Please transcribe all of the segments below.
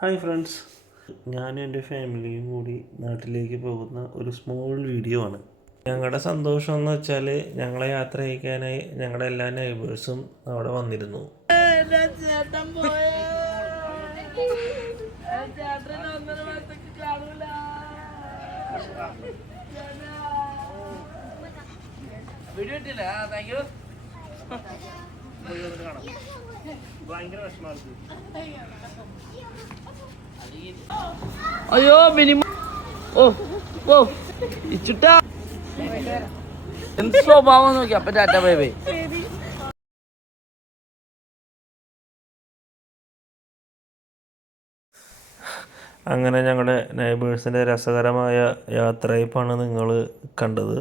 Hi friends, ഞാനും എൻ്റെ ഫാമിലിയും കൂടി നാട്ടിലേക്ക് പോകുന്ന ഒരു സ്മോൾ വീഡിയോ ആണ്. ഞങ്ങളുടെ സന്തോഷം എന്ന് വെച്ചാൽ ഞങ്ങളെ യാത്ര ചെയ്യിക്കാനായി ഞങ്ങളുടെ എല്ലാ നെയ്ബേഴ്സും അവിടെ വന്നിരുന്നു. ഭയങ്കര വിഷമായിരുന്നു. അയ്യോ മിനിമം ഇച്ചിട്ടാ എന്ത് സ്വഭാവം നോക്കി. അപ്പൊ ടാറ്റ ബൈ ബൈ. അങ്ങനെ ഞങ്ങളുടെ നെയ്ബേഴ്സിൻ്റെ രസകരമായ യാത്രയപ്പാണ് നിങ്ങൾ കണ്ടത്.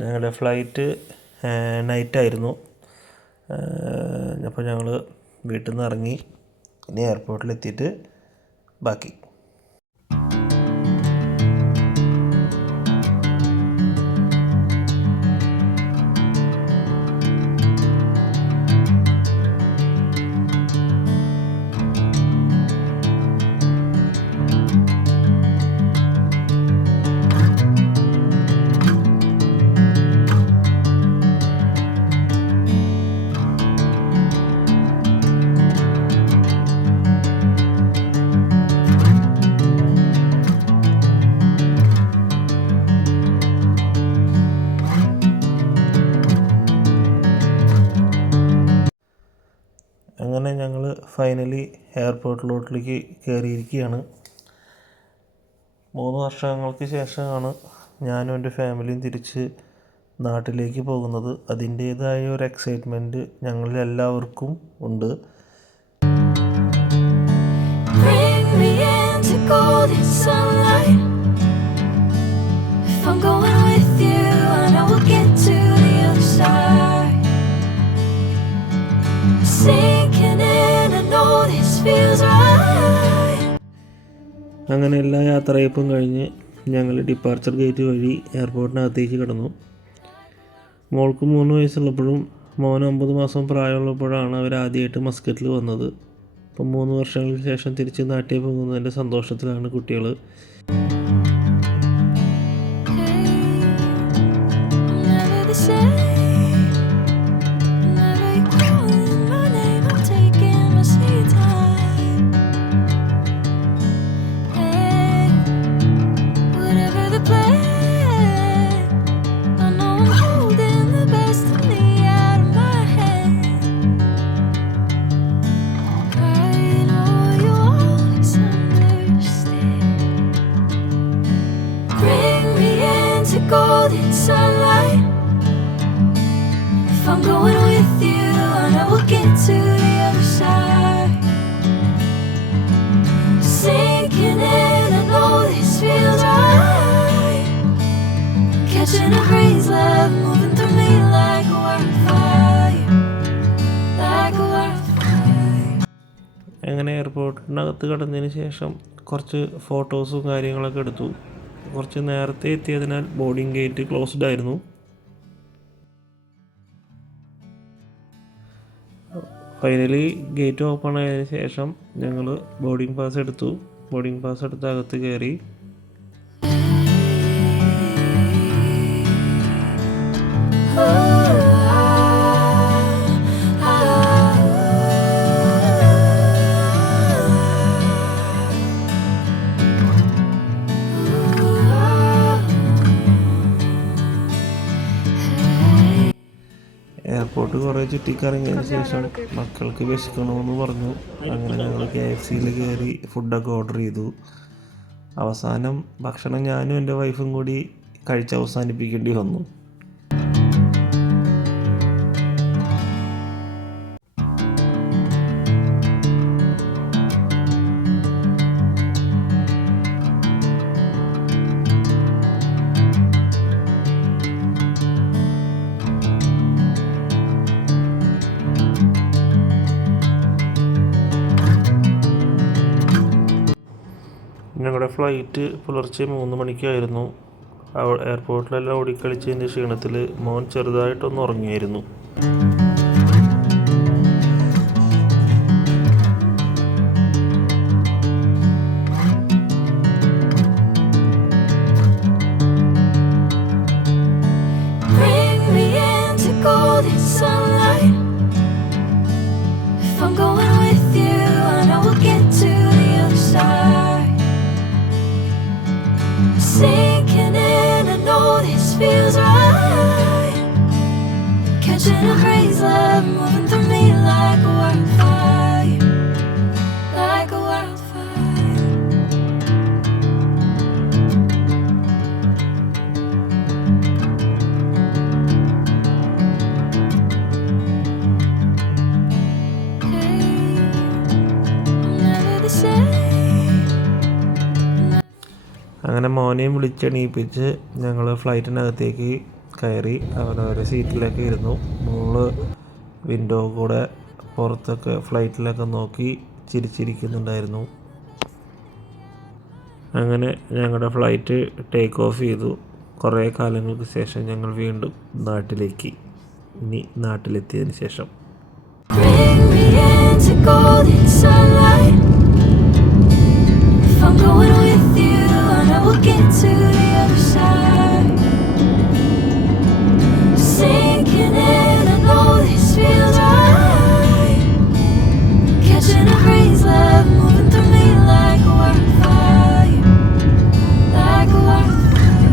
ഞങ്ങളുടെ ഫ്ലൈറ്റ് നൈറ്റായിരുന്നു. അപ്പോൾ ഞങ്ങൾ വീട്ടിൽ നിന്ന് ഇറങ്ങി. ഇനി എയർപോർട്ടിലെത്തിയിട്ട് ബാക്കി. അങ്ങനെ ഞങ്ങൾ ഫൈനലി എയർപോർട്ടിലോട്ടിലേക്ക് കയറിയിരിക്കുകയാണ്. 3 വർഷങ്ങൾക്ക് ശേഷമാണ് ഞാനും എൻ്റെ ഫാമിലിയും തിരിച്ച് നാട്ടിലേക്ക് പോകുന്നത്. അതിൻ്റേതായ ഒരു എക്സൈറ്റ്മെൻറ്റ് ഞങ്ങളിൽ എല്ലാവർക്കും ഉണ്ട്. അങ്ങനെ എല്ലാ യാത്രയപ്പും കഴിഞ്ഞ് ഞങ്ങൾ ഡിപ്പാർച്ചർ ഗേറ്റ് വഴി എയർപോർട്ടിനകത്തേക്ക് കടന്നു. മോൾക്ക് 3 വയസ്സുള്ളപ്പോഴും മോന് 9 മാസം പ്രായമുള്ളപ്പോഴാണ് അവർ ആദ്യമായിട്ട് മസ്കറ്റിൽ വന്നത്. അപ്പം 3 വർഷങ്ങൾക്ക് ശേഷം തിരിച്ച് നാട്ടിൽ പോകുന്നതിൻ്റെ സന്തോഷത്തിലാണ് കുട്ടികൾ. Golden sunlight. If I'm going with you, I know we'll get to the other side. Sinking in, I know this feels right. Catching a breeze, love moving through me like a wildfire, like a wildfire. അങ്ങനെ എയർപോർട്ടിനകത്ത് കടന്നതിന് ശേഷം കുറച്ച് ഫോട്ടോസും കാര്യങ്ങളൊക്കെ എടുത്തു. കുറച്ച് നേരത്തെ എത്തിയതിനാൽ boarding gate closed ആയിരുന്നു. Finally gate open ആയതിനു ശേഷം ഞങ്ങൾ ബോർഡിംഗ് പാസ് എടുത്തു. ബോർഡിംഗ് പാസ് എടുത്ത് അകത്ത് കയറി. എയർപോർട്ട് കുറേ ചുറ്റിക്കറങ്ങിയതിന് ശേഷം മക്കൾക്ക് വിശക്കണമെന്ന് പറഞ്ഞു. അങ്ങനെ ഞങ്ങൾ KFCയിൽ കയറി ഫുഡൊക്കെ ഓർഡർ ചെയ്തു. അവസാനം ഭക്ഷണം ഞാനും എൻ്റെ വൈഫും കൂടി കഴിച്ച് അവസാനിപ്പിക്കേണ്ടി വന്നു. ഞങ്ങളുടെ ഫ്ലൈറ്റ് പുലർച്ചെ 3 മണിക്കായിരുന്നു. എയർപോർട്ടിലെല്ലാം ഓടിക്കളിച്ചതിൻ്റെ ക്ഷീണത്തിൽ മോൻ ചെറുതായിട്ടൊന്ന് ഉറങ്ങിയായിരുന്നു. Catching a crazy love moving through me like a wildfire, like a wildfire. Hey, I'm never the same. അങ്ങനെ മോനെയും വിളിച്ചെണീപ്പിച്ച് ഞങ്ങൾ ഫ്ലൈറ്റിനകത്തേക്ക് കയറി അവരവരെ സീറ്റിലൊക്കെ ഇരുന്നു. മോള് വിൻഡോ കൂടെ പുറത്തൊക്കെ ഫ്ലൈറ്റിലൊക്കെ നോക്കി ചിരിച്ചിരിക്കുന്നുണ്ടായിരുന്നു. അങ്ങനെ ഞങ്ങളുടെ ഫ്ലൈറ്റ് ടേക്ക് ഓഫ് ചെയ്തു. കുറേ കാലങ്ങൾക്ക് ശേഷം ഞങ്ങൾ വീണ്ടും നാട്ടിലേക്ക്. ഇനി നാട്ടിലെത്തിയതിന് ശേഷം Bring me into golden sunlight. If I'm going with you, I know we'll get to the other side. Sinking in, I know this feels right. Catching a crazy love moving through me like a wildfire, like a wildfire.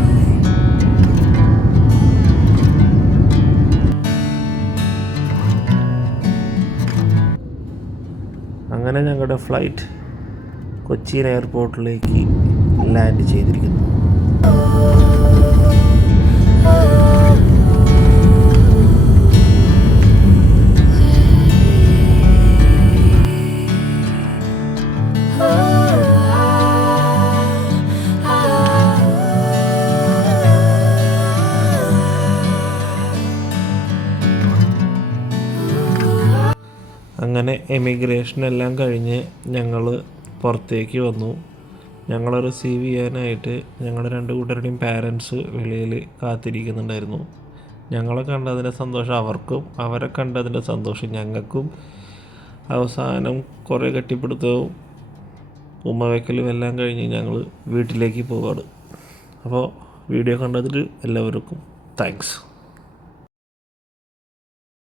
അങ്ങനെ ഞങ്ങളുടെ flight Cochin എയർപോർട്ടിലേക്ക് land ചെയ്തിരിക്കുന്നു. അങ്ങനെ emigration എല്ലാം കഴിഞ്ഞ് ഞങ്ങൾ പുറത്തേക്ക് വന്നു. ഞങ്ങളെ റിസീവ് ചെയ്യാനായിട്ട് ഞങ്ങളുടെ രണ്ട് കൂട്ടരുടെയും പാരൻസ് വെളിയിൽ കാത്തിരിക്കുന്നുണ്ടായിരുന്നു. ഞങ്ങളെ കണ്ടതിൻ്റെ സന്തോഷം അവർക്കും, അവരെ കണ്ടതിൻ്റെ സന്തോഷം ഞങ്ങൾക്കും. അവസാനം കുറേ കെട്ടിപ്പിടുത്തവും ഉമ്മ വയ്ക്കലും എല്ലാം കഴിഞ്ഞ് ഞങ്ങൾ വീട്ടിലേക്ക് പോവാണ്. അപ്പോൾ വീഡിയോ കണ്ടതിൽ എല്ലാവർക്കും താങ്ക്സ്.